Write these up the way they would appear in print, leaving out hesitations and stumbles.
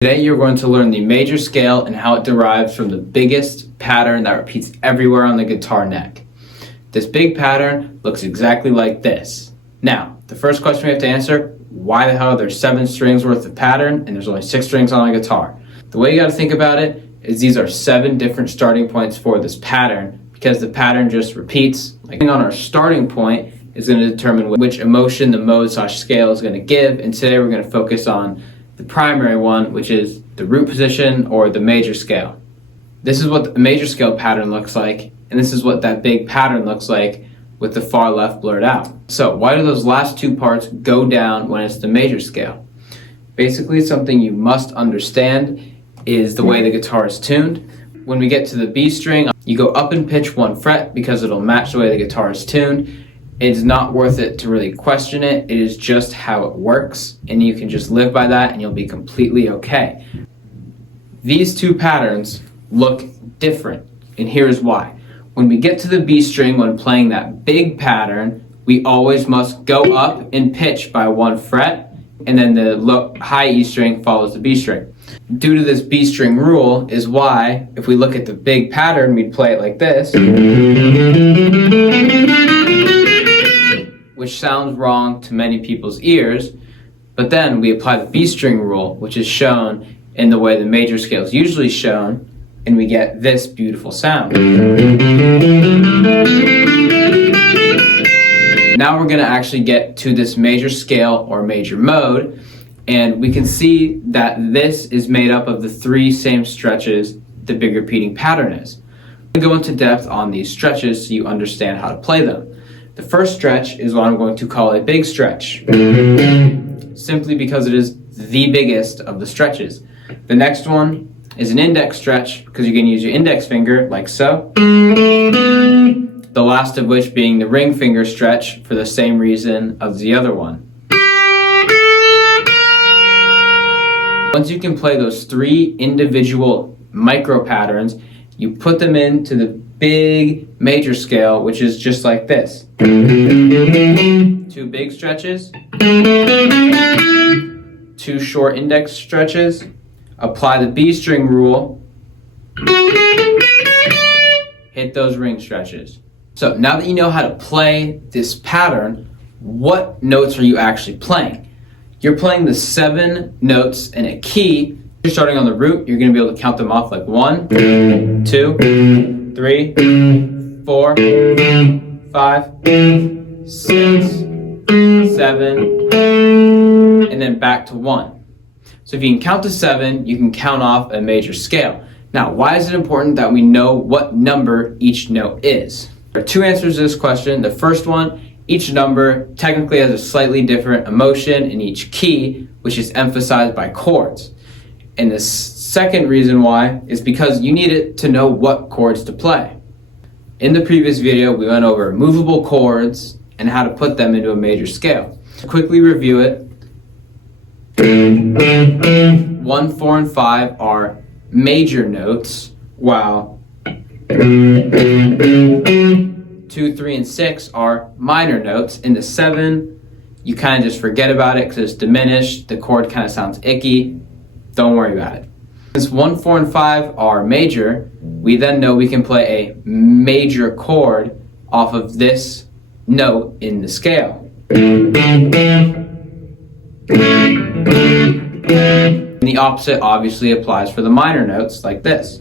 Today you're going to learn the major scale and how it derives from the biggest pattern that repeats everywhere on the guitar neck. This big pattern looks exactly like this. Now, the first question we have to answer, why the hell are there 7 strings worth of pattern and there's only 6 strings on a guitar? The way you got to think about it is these are 7 different starting points for this pattern because the pattern just repeats. Like on our starting point is going to determine which emotion the mode/scale is going to give, and today we're going to focus on the primary one, which is the root position or the major scale. This is what the major scale pattern looks like, and this is what that big pattern looks like with the far left blurred out. So why do those last 2 parts go down when it's the major scale? Basically, something you must understand is the way the guitar is tuned. When we get to the B string, you go up in pitch 1 fret because it'll match the way the guitar is tuned. It's not worth it to really question it. It is just how it works, and you can just live by that and you'll be completely okay. These 2 patterns look different, and here's why. When we get to the B string when playing that big pattern, we always must go up in pitch by 1 fret, and then the high E string follows the B string. Due to this B string rule is why, if we look at the big pattern, we'd play it like this, which sounds wrong to many people's ears, but then we apply the B string rule, which is shown in the way the major scale is usually shown, and we get this beautiful sound. Now we're going to actually get to this major scale or major mode, and we can see that this is made up of the 3 same stretches the big repeating pattern is. I'm going to go into depth on these stretches so you understand how to play them. The first stretch is what I'm going to call a big stretch, simply because it is the biggest of the stretches. The next one is an index stretch because you can use your index finger like so. The last of which being the ring finger stretch for the same reason of the other one. Once you can play those 3 individual micro patterns, you put them into the big major scale, which is just like this. 2 big stretches, 2 short index stretches, apply the B string rule, hit those ring stretches. So now that you know how to play this pattern, what notes are you actually playing? You're playing the 7 notes in a key. You're starting on the root, you're going to be able to count them off like 1, 2, 3, 4, 5, 6, 7, and then back to 1. So if you can count to 7, you can count off a major scale. Now, why is it important that we know what number each note is? There are 2 answers to this question. The first one, each number technically has a slightly different emotion in each key, which is emphasized by chords. And the second reason why is because you need it to know what chords to play. In the previous video, we went over movable chords and how to put them into a major scale. To quickly review it, 1, 4, and 5 are major notes, while 2, 3, and 6 are minor notes. In the 7, you kind of just forget about it because it's diminished. The chord kind of sounds icky. Don't worry about it. Since 1, 4, and 5 are major, we then know we can play a major chord off of this note in the scale. And the opposite obviously applies for the minor notes like this.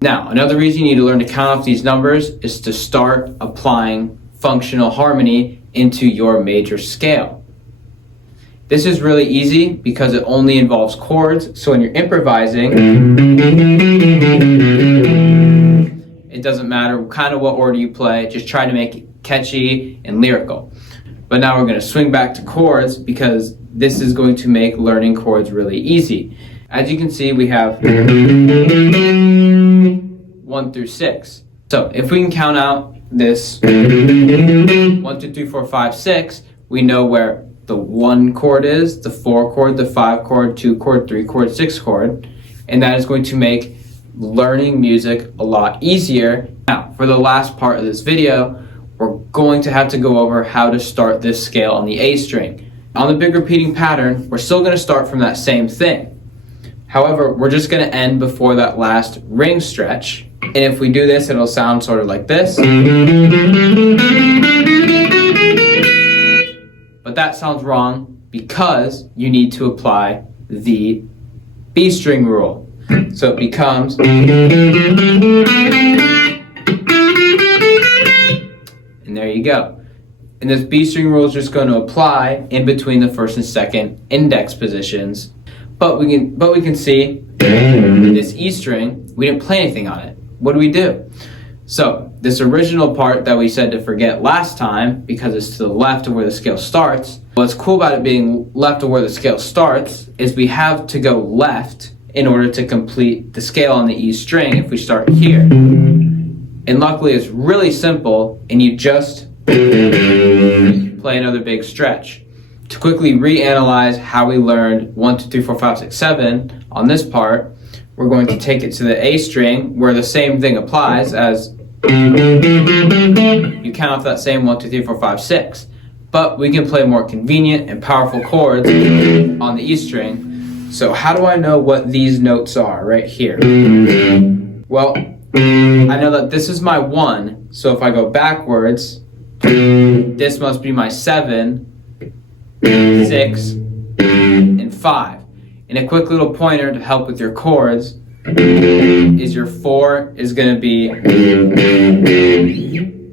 Now, another reason you need to learn to count off these numbers is to start applying functional harmony into your major scale. This is really easy because it only involves chords, so when you're improvising, it doesn't matter kind of what order you play, just try to make it catchy and lyrical. But now we're going to swing back to chords because this is going to make learning chords really easy. As you can see, we have 1 through 6. So if we can count out this 1, 2, 3, 4, 5, 6, we know where the 1 chord is, the 4 chord, the 5 chord, 2 chord, 3 chord, 6 chord, and that is going to make learning music a lot easier. Now, for the last part of this video, we're going to have to go over how to start this scale on the A string. On the big repeating pattern, we're still going to start from that same thing. However, we're just going to end before that last ring stretch. And if we do this, it'll sound sort of like this. But that sounds wrong because you need to apply the B string rule. So it becomes, and there you go. And this B string rule is just going to apply in between the first and second index positions. But we can see this E string, we didn't play anything on it. What do we do? So this original part that we said to forget last time, because it's to the left of where the scale starts, what's cool about it being left of where the scale starts is we have to go left in order to complete the scale on the E string if we start here. And luckily it's really simple, and you just play another big stretch. To quickly reanalyze how we learned 1, 2, 3, 4, 5, 6, 7 on this part, we're going to take it to the A string where the same thing applies as you count off that same 1, 2, 3, 4, 5, 6. But we can play more convenient and powerful chords on the E string. So how do I know what these notes are right here? Well, I know that this is my 1, so if I go backwards, this must be my 7, 6, and 5. And a quick little pointer to help with your chords is your 4 is going to be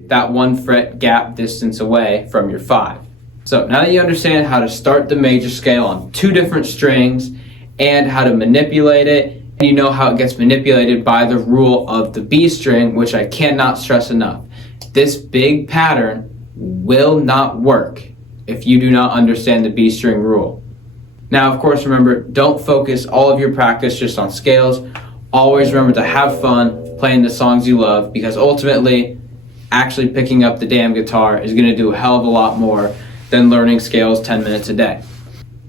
that 1 fret gap distance away from your 5. So now that you understand how to start the major scale on 2 different strings and how to manipulate it, and you know how it gets manipulated by the rule of the B string, which I cannot stress enough. This big pattern will not work if you do not understand the B string rule. Now, of course, remember, don't focus all of your practice just on scales. Always remember to have fun playing the songs you love, because ultimately, actually picking up the damn guitar is going to do a hell of a lot more than learning scales 10 minutes a day.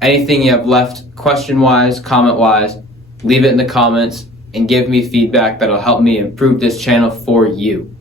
Anything you have left question-wise, comment-wise, leave it in the comments and give me feedback that'll help me improve this channel for you.